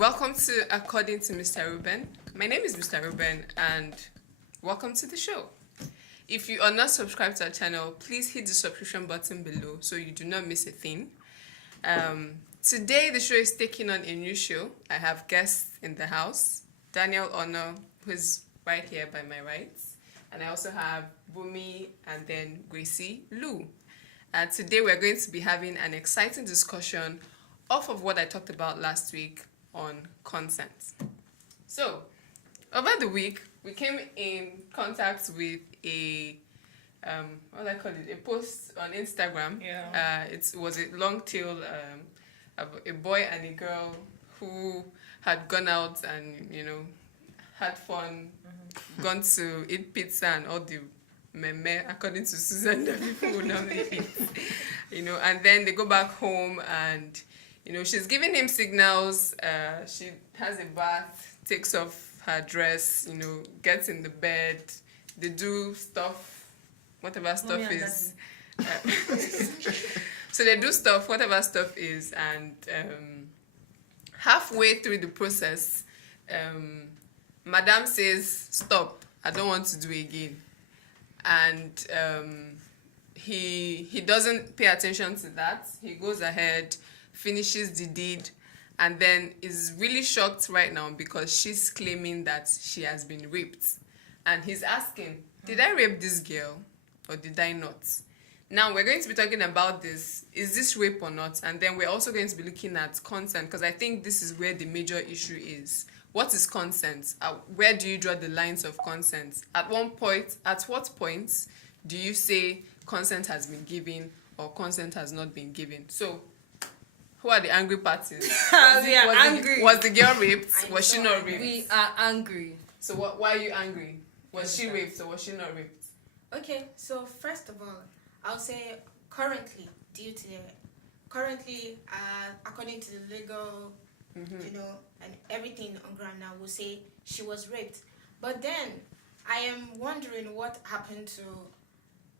Welcome to According to Mr. Reuben. My name is Mr. Reuben and welcome to the show. If you are not subscribed to our channel, please hit the subscription button below so you do not miss a thing. Today the show is taking on a new show. I have guests in the house. Daniel Ono, who is right here by my right. And I also have Bumi and then Gracie Lou. And today we're going to be having an exciting discussion off of what I talked about last week on consent. So, over the week, we came in contact with a, what do I call it, a post on Instagram. Yeah. It was a long tail, a boy and a girl who had gone out and, had fun, gone to eat pizza and all the meme, according to Susan, that people would normally eat. And then they go back home and she's giving him signals. She has a bath, takes off her dress, gets in the bed. They do stuff, whatever stuff is. So they do stuff, whatever stuff is, and halfway through the process, Madame says, "Stop! I don't want to do it again." And he doesn't pay attention to that. He goes ahead, finishes the deed, and then is really shocked right now because she's claiming that she has been raped. And he's asking, did I rape this girl or did I not? Now we're going to be talking about this. Is this rape or not? And then we're also going to be looking at consent, because I think this is where the major issue is. What is consent? Where do you draw the lines of consent? At what point do you say consent has been given or consent has not been given? So, who are the angry parties? We are angry. Was the girl raped? Was she not raped? We are angry. So why are you angry? Was she raped or was she not raped? Okay, so first of all, I'll say currently, according to the legal, and everything on ground now, will say she was raped. But then, I am wondering what happened to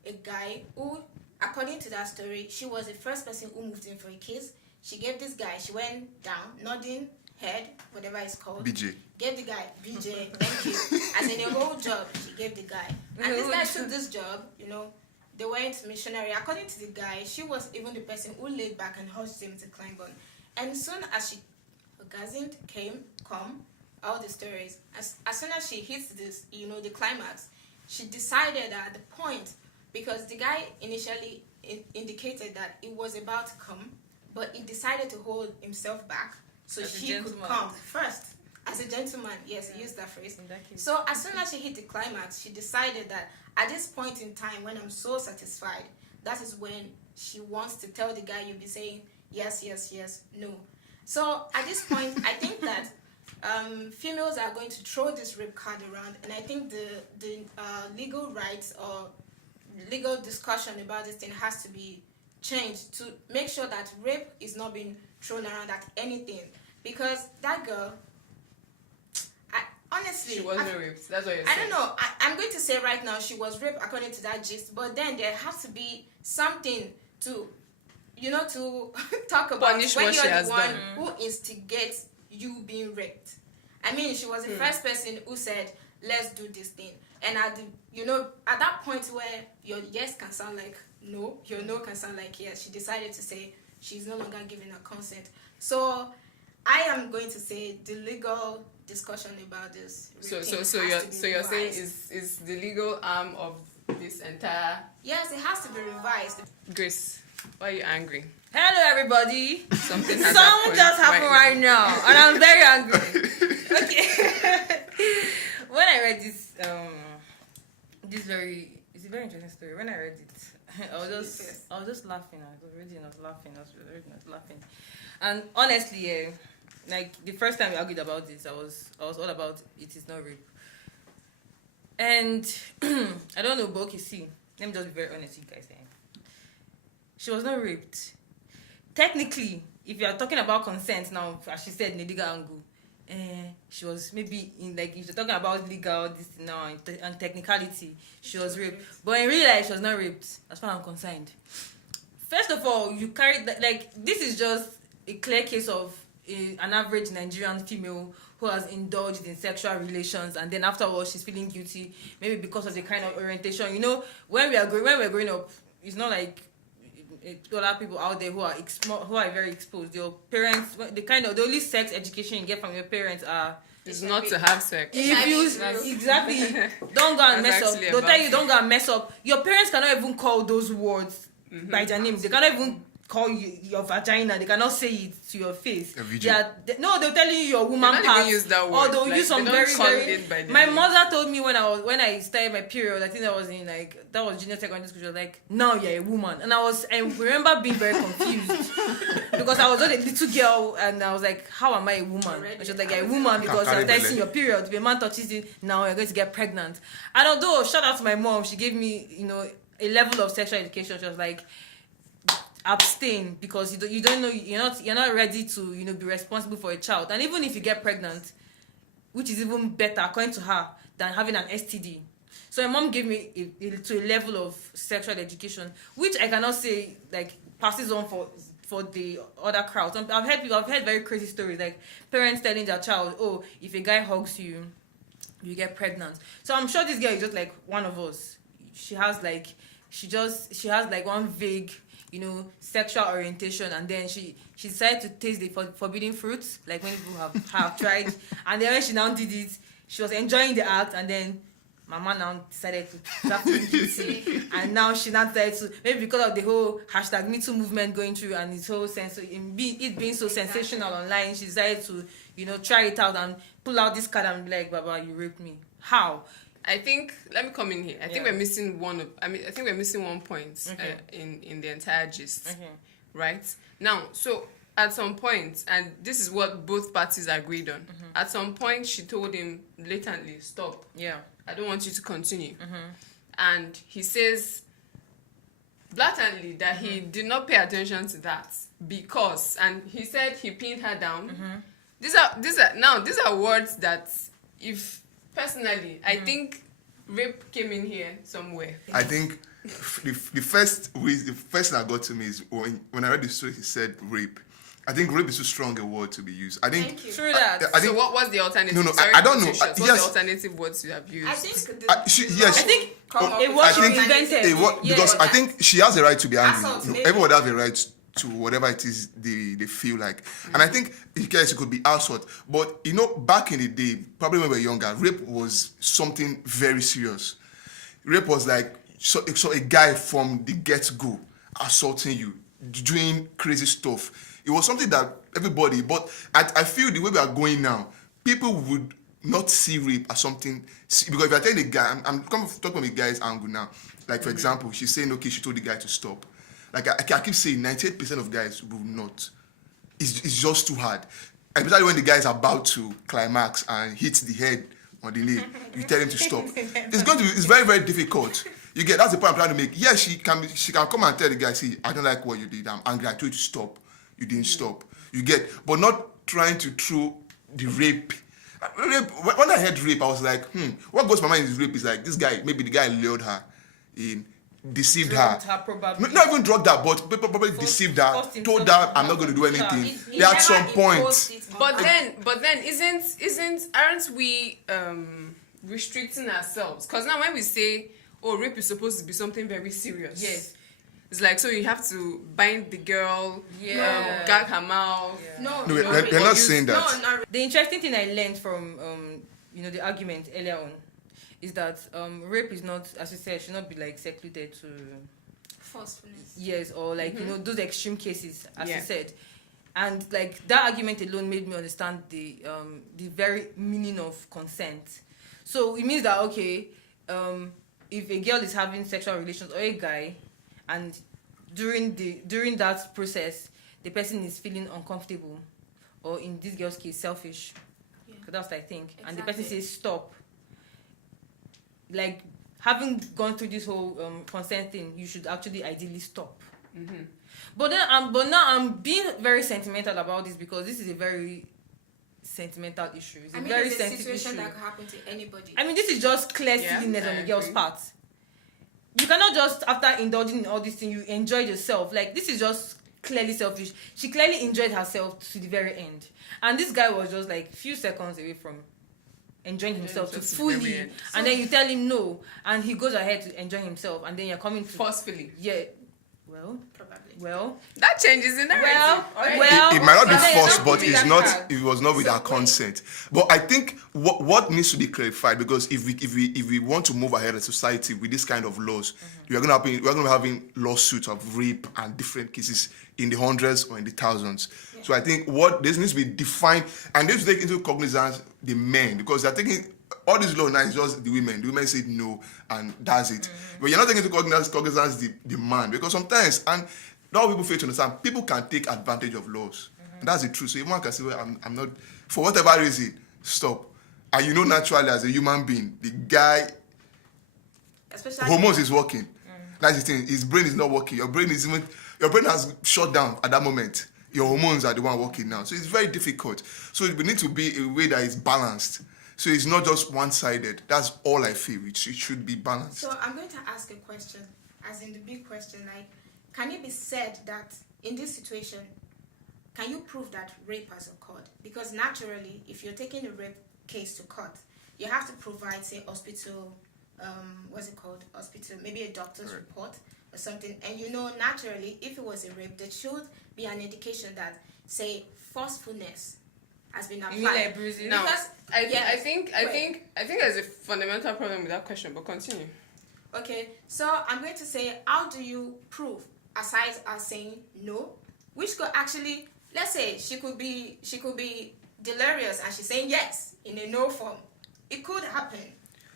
a guy who, according to that story, she was the first person who moved in for a kiss. She gave this guy, she went down, nodding, head, whatever it's called. BJ. Gave the guy, BJ, thank you. As in a whole job, she gave the guy. And this guy took this job, they went missionary. According to the guy, she was even the person who laid back and hushed him to climb on. And soon as she orgasmed, all the stories, as soon as she hits this, the climax, she decided at the point, because the guy initially indicated that it was about to come, but he decided to hold himself back so she could come first. As a gentleman, yes, he used that phrase. So as soon as she hit the climax, she decided that at this point in time, when I'm so satisfied, that is when she wants to tell the guy, you'll be saying, yes, yes, yes, no. So at this point, I think that females are going to throw this rape card around, and I think the legal rights or legal discussion about this thing has to be changed to make sure that rape is not being thrown around at anything, because that girl, honestly, she wasn't raped. That's what you're saying. I don't know. I'm going to say right now she was raped according to that gist, but then there has to be something to, to talk about Punish when what you're she the has one done. who instigates you being raped. I mean, she was the first person who said, "Let's do this thing," and at that point where your yes can sound like no, your no can sound like yes, she decided to say she's no longer giving her consent. So I am going to say the legal discussion about this. So you're saying is the legal arm of this entire. Yes, it has to be revised. Grace, why are you angry? Hello, everybody. Something has Something just happened right now, and I'm very angry. Okay. When I read this, it's a very interesting story. When I read it, I was just laughing. I was laughing. And honestly, like the first time we argued about this, I was all about it is not rape. And I don't know, but okay, see, let me just be very honest with you guys. She was not raped. Technically, if you are talking about consent now, as she said in the legal angle, she was maybe in, like, if you're talking about legal this now and technicality, she was raped. But in real life, she was not raped, as far as I'm concerned. First of all, you carried like this is just a clear case of an average Nigerian female who has indulged in sexual relations, and then afterwards she's feeling guilty, maybe because of the kind of orientation. You know, when we're growing up, it's not like other people out there who are very exposed. Your parents, the only sex education you get from your parents are. It's not to have sex. If you exactly don't go and mess up. They'll tell you don't go and mess up. Your parents cannot even call those words by their names. They cannot even call you your vagina. They cannot say it to your face. They'll tell you your woman part. parts. Use that word. Or they'll use some very. My name. mother told me when I started my period. I think that was junior secondary school. She was like, "Now you're a woman," and I remember being very confused because I was not a little girl, and I was like, "How am I a woman?" And she was like, "You're a woman because you're starting your period. If a man touches you, now you're going to get pregnant." And although shout out to my mom, she gave me a level of sexual education. She was like, abstain because you don't know, you're not ready to be responsible for a child, and even if you get pregnant, which is even better according to her than having an STD. So my mom gave me to a level of sexual education which I cannot say like passes on for the other crowds. I've heard very crazy stories like parents telling their child, oh, if a guy hugs you, you get pregnant. So I'm sure this girl is just like one of us. She has one vague sexual orientation, and then she decided to taste the forbidden fruits, like when people have tried, and then when she now did it, she was enjoying the act, and then Mama now decided to start feeling guilty, and now she now decided to, maybe because of the whole #MeToo movement going through and its whole sense, it being so sensational online, she decided to try it out and pull out this card and be like, Baba, you raped me. How? I think, let me come in here. I think we're missing one point in the entire gist, right? Now, so at some point, and this is what both parties agreed on, at some point she told him blatantly, stop. Yeah. I don't want you to continue. And he says blatantly that he did not pay attention to that because, and he said he pinned her down. These are words that, if personally, I think rape came in here somewhere. I think the first thing that got to me is when I read the story, he said rape. I think rape is too strong a word to be used. I think true that. So what was the alternative? No, I don't know. What's the alternative words you have used? I think because I think she has a right to be angry. Everyone has a right to whatever it is they feel like. And I think it could be assault. But back in the day, probably when we were younger, rape was something very serious. Rape was like so a guy from the get-go assaulting you, doing crazy stuff. It was something that everybody, but I feel the way we are going now, people would not see rape as something, because if I tell the guy, I'm talking from the guy's angle now. Like, for example, she's saying, okay, she told the guy to stop. Like, I keep saying 98% of guys will not. It's just too hard. Especially when the guy is about to climax and hits the head on the leg, you tell him to stop. It's very, very difficult. That's the point I'm trying to make. Yes, she can come and tell the guy, see, I don't like what you did. I'm angry. I told you to stop. You didn't stop. But not trying to throw the rape. When I heard rape, I was like, what goes to my mind is rape is like, this guy, maybe the guy lured her in, deceived her. Not even drugged her, but probably deceived her, told her, I'm not going to do anything. At some point. But then, aren't we restricting ourselves? Because now when we say, oh, rape is supposed to be something very serious. Yes. It's like, so you have to bind the girl, gag her mouth. No, we're not saying that. No. The interesting thing I learned from the argument earlier on is that rape is not, as you said, should not be like secluded to forcefulness. Yes, or like those extreme cases, as you said. And like that argument alone made me understand the very meaning of consent. So it means that if a girl is having sexual relations or a guy, and during that process, the person is feeling uncomfortable, or in this girl's case, selfish. Yeah. That's what I think. Exactly. And the person says stop. Like, having gone through this whole consent thing, you should actually ideally stop. But now I'm being very sentimental about this because this is a very sentimental issue. It's a very sensitive situation issue. that could happen to anybody. I mean, this is just clear silliness on the girl's part. You cannot just, after indulging in all these things, you enjoy yourself. Like, this is just clearly selfish. She clearly enjoyed herself to the very end. And this guy was just like few seconds away from enjoying himself to fully. And then you tell him no, and he goes ahead to enjoy himself, and then you're coming to forcefully. Yeah. Well, Probably. well, that changes the narrative. It might not be so forced, but then it's you not. have- It was not with our consent. But I think what needs to be clarified, because if we want to move ahead as society with this kind of laws, we're going to be having lawsuits of rape and different cases in the hundreds or in the thousands. Yeah. So I think what this needs to be defined, and they have to take into cognizance the men, because they're taking all this law now is just the women. The women said no, and that's it. But you're not taking into cognizance the man, because sometimes, and a lot of people fail to understand, people can take advantage of laws. And that's the truth. So if one can say, well, I'm not, for whatever reason, stop. And you know, naturally as a human being, the guy, especially hormones is working. That's the thing. His brain is not working. Your brain has shut down at that moment. Your hormones are the one working now. So it's very difficult. So we need to be a way that is balanced. So it's not just one-sided. That's all I feel. It should be balanced. So I'm going to ask a question, as in the big question, like, can it be said that in this situation, can you prove that rape has occurred? Because naturally, if you're taking a rape case to court, you have to provide, say, hospital, hospital, maybe a doctor's report or something. And naturally, if it was a rape, there should be an indication that, say, forcefulness has been applied. You mean like bruising? No, I think there's a fundamental problem with that question, but continue. Okay, so I'm going to say, how do you prove, aside as saying no, which could actually, let's say she could be delirious and she's saying yes in a no form. It could happen.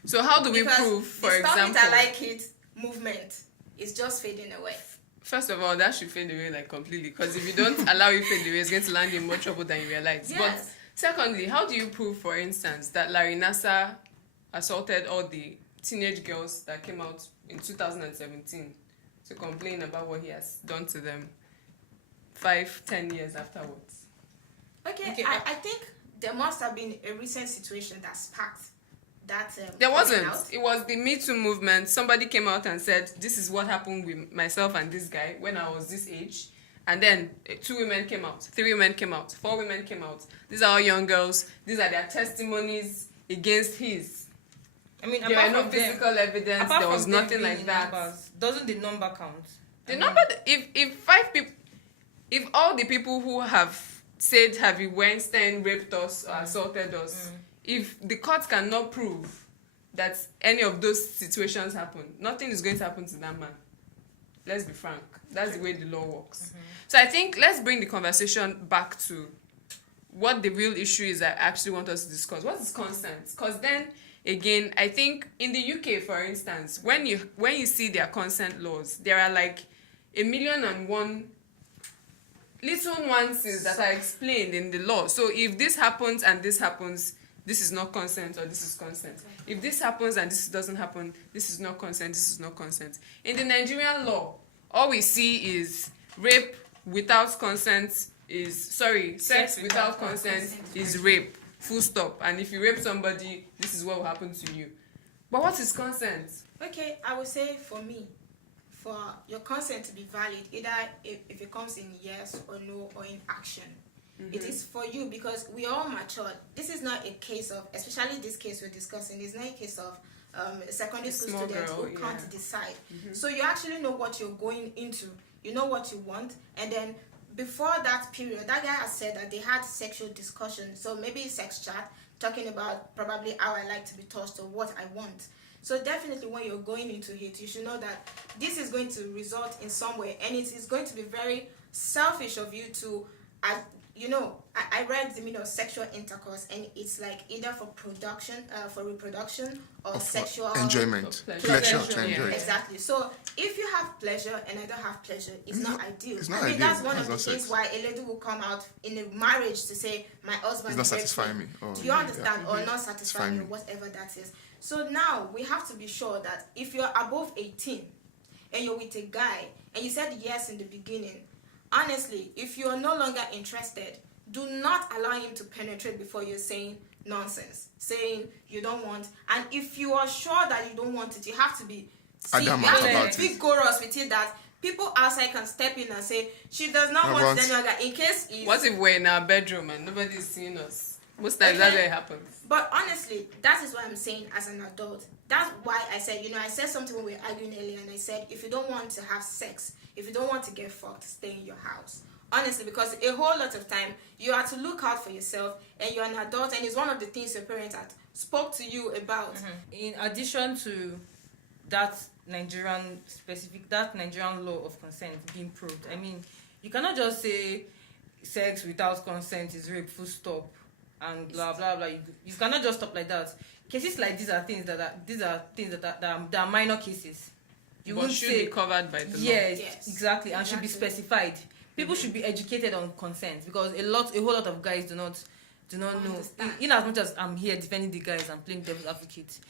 So how do we prove, for example? The Stop It, I Like It movement is just fading away. First of all, that should fade away like completely, because if you don't allow it to fade away, it's going to land you in more trouble than you realize. Yes. But secondly, how do you prove, for instance, that Larry Nassar assaulted all the teenage girls that came out in 2017 to complain about what he has done to them 5-10 years afterwards? Okay. I think there must have been a recent situation that sparked that. There wasn't. It was the Me Too movement. Somebody came out and said, this is what happened with myself and this guy when I was this age. And then 2 women came out, 3 women came out, 4 women came out. These are all young girls. These are their testimonies against his. I mean, there were no physical evidence. There was nothing like that. Numbers, doesn't the number count? The number, if 5 people, if all the people who have said Harvey Weinstein raped us or assaulted us, if the court cannot prove that any of those situations happened, nothing is going to happen to that man. Let's be frank. That's the way the law works. So I think let's bring the conversation back to what the real issue is I actually want us to discuss. What is consent? Because then, again, I think in the UK, for instance, when you see their consent laws, there are like 1,000,001 little nuances that are explained in the law. So if this happens and this happens, this is not consent or this is consent. If this happens and this doesn't happen, this is not consent, this is not consent. In the Nigerian law, all we see is rape without consent sex without consent is rape, full stop. And if you rape somebody, this is what will happen to you. But what is consent? Okay, I would say for me, for your consent to be valid, either if it comes in yes or no or in action, it is for you, because we are all matured. This is not a case of, especially this case we're discussing, it's not a case of a secondary school student who can't decide. So you actually know what you're going into, you know what you want, and then before that period, that guy has said that they had sexual discussion, so maybe sex chat, talking about probably how I like to be touched or what I want. So definitely when you're going into it, you should know that this is going to result in some way, and it is going to be very selfish of you to, I read the meaning of sexual intercourse, and it's like either for reproduction or sexual enjoyment, pleasure to enjoy. Exactly. So if you have pleasure and I don't have pleasure, it's not ideal. It's not I think ideal. that's one of the things why a lady will come out in a marriage to say, my husband is not satisfying me. Do you understand? Or not satisfying me, whatever that is. So now we have to be sure that if you're above 18 and you're with a guy and you said yes in the beginning, honestly, if you're no longer interested, do not allow him to penetrate before you're saying nonsense, saying you don't want. And if you are sure that you don't want it, you have to be vigorous with it, that people outside can step in and say she does not want any other in case it's... What if we're in our bedroom and nobody's seeing us? Most times that's where it happens. But honestly, that is what I'm saying as an adult. That's why I said, I said something when we were arguing earlier, and I said, if you don't want to have sex, if you don't want to get fucked, stay in your house. Honestly, because a whole lot of time, you have to look out for yourself, and you're an adult, and it's one of the things your parents had spoke to you about. In addition to that Nigerian law of consent being proved, I mean, you cannot just say sex without consent is rape, full stop, and blah blah blah. You cannot just stop like that. Cases like these are things that are minor cases. You won't should be covered by the law. Yes, exactly, and should be specified. People should be educated on consent, because a whole lot of guys do not know. In as much as I'm here defending the guys and playing devil's advocate,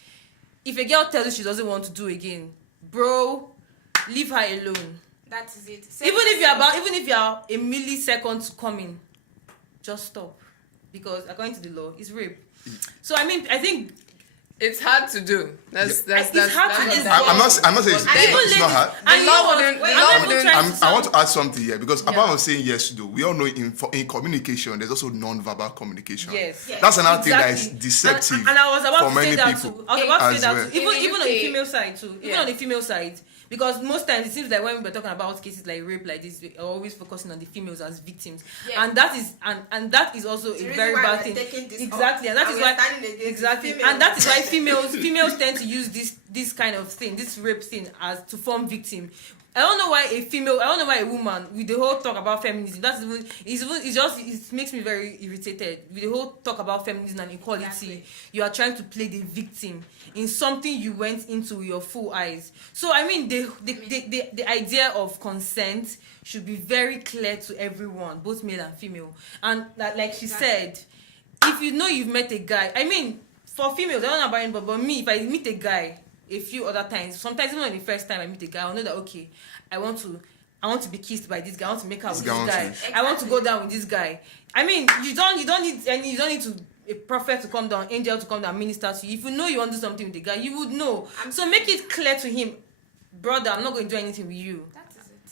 if a girl tells you she doesn't want to do again, bro, leave her alone. That is it. Even if you are a millisecond to coming, just stop, because according to the law, it's rape. So I mean, I think it's hard to do. That's hard to do. I'm not saying it's not hard. I want to add something here, because apart from saying yes to do, we all know in communication there's also non-verbal communication. Yes. That's another thing that is deceptive and I was about for to say many that people. too. I was about to say that well. too. Even on the female side too. Even on the female side. Because most times it seems like when we're talking about cases like rape like this, we're always focusing on the females as victims, and that is also a very bad thing. Exactly, and that is why and that is why females tend to use this kind of thing, this rape thing, as to form victim. I don't know why a woman, with the whole talk about feminism, it makes me very irritated. With the whole talk about feminism and equality, you are trying to play the victim in something you went into with your full eyes. So I mean, the idea of consent should be very clear to everyone, both male and female. And that, like she said, if you know you've met a guy, I mean, for females, I don't know about anybody, but me, if I meet a guy a few other times, sometimes even on the first time I meet a guy, I'll know that, okay, I want to be kissed by this guy, I want to make out with this guy, exactly. I want to go down with this guy. I mean, you don't need to a prophet to come down, angel to come down, minister to you. If you know you want to do something with the guy, you would know. So make it clear to him, brother, I'm not going to do anything with you.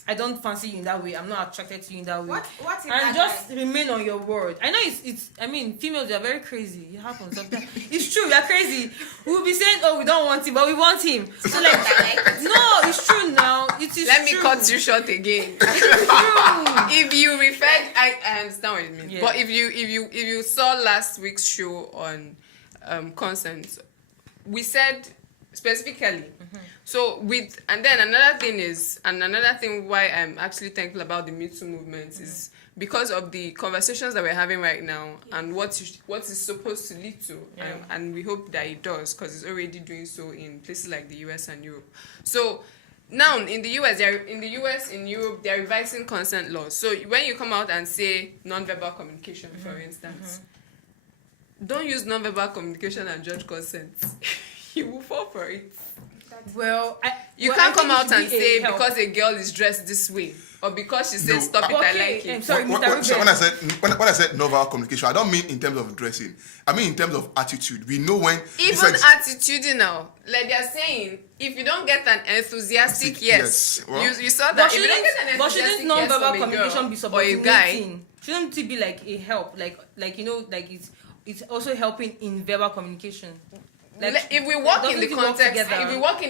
I don't fancy you in that way. I'm not attracted to you in that way. What and just remain on your word. I know it's. I mean, females are very crazy. It happens sometimes. It's true. We are crazy. We'll be saying, "Oh, we don't want him," but we want him. So like, no, it's true now. It is. Let me cut you short again. If you refer, I understand what you mean. Yeah. But if you saw last week's show on consent, we said specifically. So then another thing why I'm actually thankful about the Me Too movement is because of the conversations that we're having right now and what is supposed to lead to, and we hope that it does, because it's already doing so in places like the US and Europe. So now in the US, in Europe, they're revising consent laws. So when you come out and say non-verbal communication, for instance, don't use non-verbal communication and judge consent. You will fall for it. Well, you can't come out and say because a girl is dressed this way or because she says stop it, I like it. Sorry, when I said non-verbal communication, I don't mean in terms of dressing. I mean in terms of attitude. We know when even attitudinal, like they're saying, if you don't get an enthusiastic yes, well, you saw that. If you don't get an enthusiastic shouldn't non-verbal communication be supporting a guy? Shouldn't it be like a help, like it's also helping in verbal communication? Like, if we work in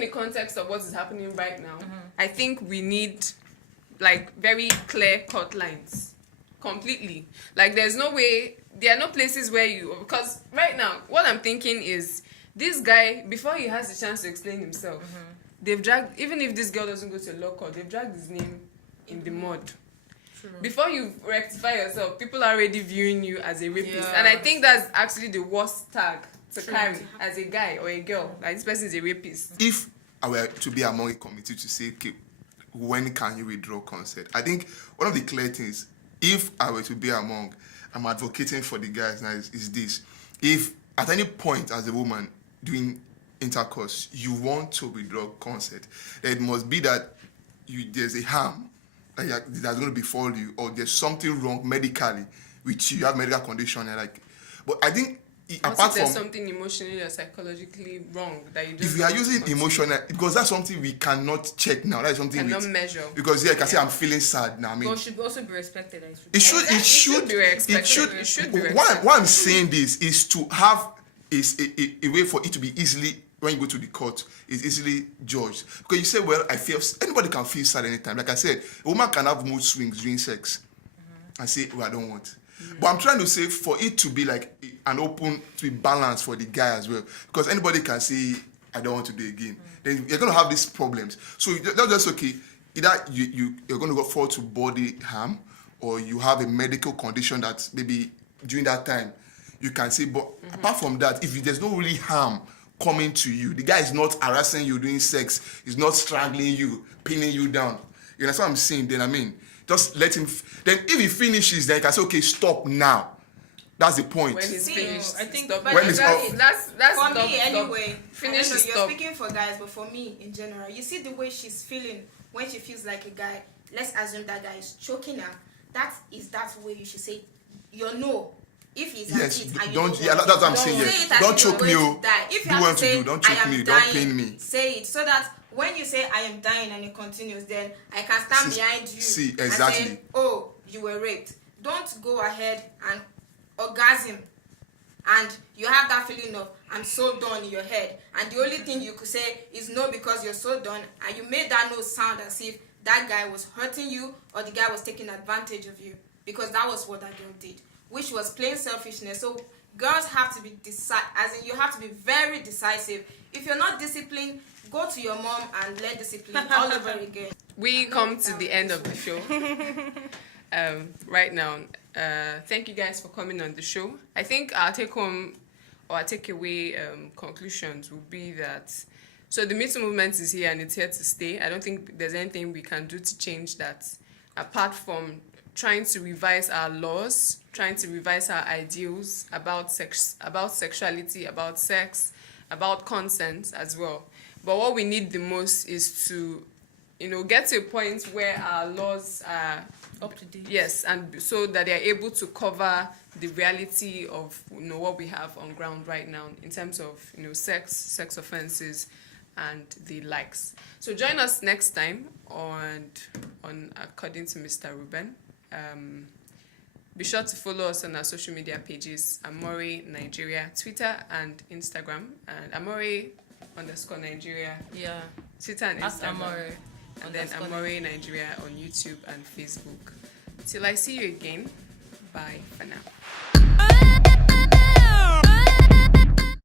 the context of what is happening right now, I think we need like very clear cut lines, completely. Like there are no places where because right now what I'm thinking is this guy, before he has the chance to explain himself, they've dragged, even if this girl doesn't go to a law court, they've dragged his name in the mud. True. Before you rectify yourself, people are already viewing you as a rapist, and I think that's actually the worst tag to carry as a guy or a girl. Like this person is a rapist. If I were to be among a committee to say, okay, when can you withdraw consent? I think one of the clear things, if I were to be among, I'm advocating for the guys now is this. If at any point as a woman doing intercourse, you want to withdraw consent, then it must be that there's a harm that's going to befall you, or there's something wrong medically with you have medical condition. But I think apart there's from something emotionally or psychologically wrong that you just if you are don't using continue. emotional, because that's something we cannot check now. That is something Cannot measure. Because I can say I'm feeling sad now. I mean, But should also be respected. it should It should be respected. It should be respected. Why I'm saying this is to have a way for it to be easily, when you go to the court, is easily judged. Because you say, well, anybody can feel sad anytime. Like I said, a woman can have mood swings during sex and say, well, I don't want. But I'm trying to say for it to be like an open, to be balanced for the guy as well. Because anybody can say, I don't want to do it again. Then you're going to have these problems. So that's just okay. Either you're going to fall to body harm, or you have a medical condition that maybe during that time you can say. But apart from that, if there's no really harm coming to you, the guy is not harassing you during sex, he's not strangling you, pinning you down. You know what I'm saying? Then I mean, just let him. Then if he finishes, then you can say, okay, stop now. That's the point. When he's finished, I think stop. But When it's that's for stop, me, stop. anyway, Finish I know is you're stop. speaking for guys, but for me in general, you see the way she's feeling when she feels like a guy. Let's assume that guy is choking her. That way you should say your no. If he's Yes, at it and you don't. don't Yeah, want that's what I'm to, saying. say Yeah. it as Don't if you're choke going me. to die. If you Do have what to say, to do. Don't I choke am me. dying, Don't pain me. say it so that when you say I am dying and it continues, then I can stand behind you. See, And exactly. say, oh, you were raped. Don't go ahead and orgasm. And you have that feeling of I'm so done in your head, and the only thing you could say is no because you're so done, and you made that no sound as if that guy was hurting you or the guy was taking advantage of you, because that was what that girl did, which was plain selfishness. So girls have to be you have to be very decisive. If you're not disciplined, go to your mom and let discipline all over again. We come to the end of the show right now. Thank you guys for coming on the show. I think our take home or our takeaway conclusions will be that so the Me Too movement is here and it's here to stay. I don't think there's anything we can do to change that apart from trying to revise our laws, trying to revise our ideals about sexuality, about sex, about consent as well. But what we need the most is to get to a point where our laws are Up to date. yes, and so that they're able to cover the reality of what we have on ground right now in terms of sex offenses and the likes. So join us next time on According to Mr. Reuben. Be sure to follow us on our social media pages, Amore Nigeria, Twitter and Instagram, and Amore_Nigeria, Yeah. Twitter and Ask Instagram. Amore. And then Amore Nigeria on YouTube and Facebook. Till I see you again, bye for now.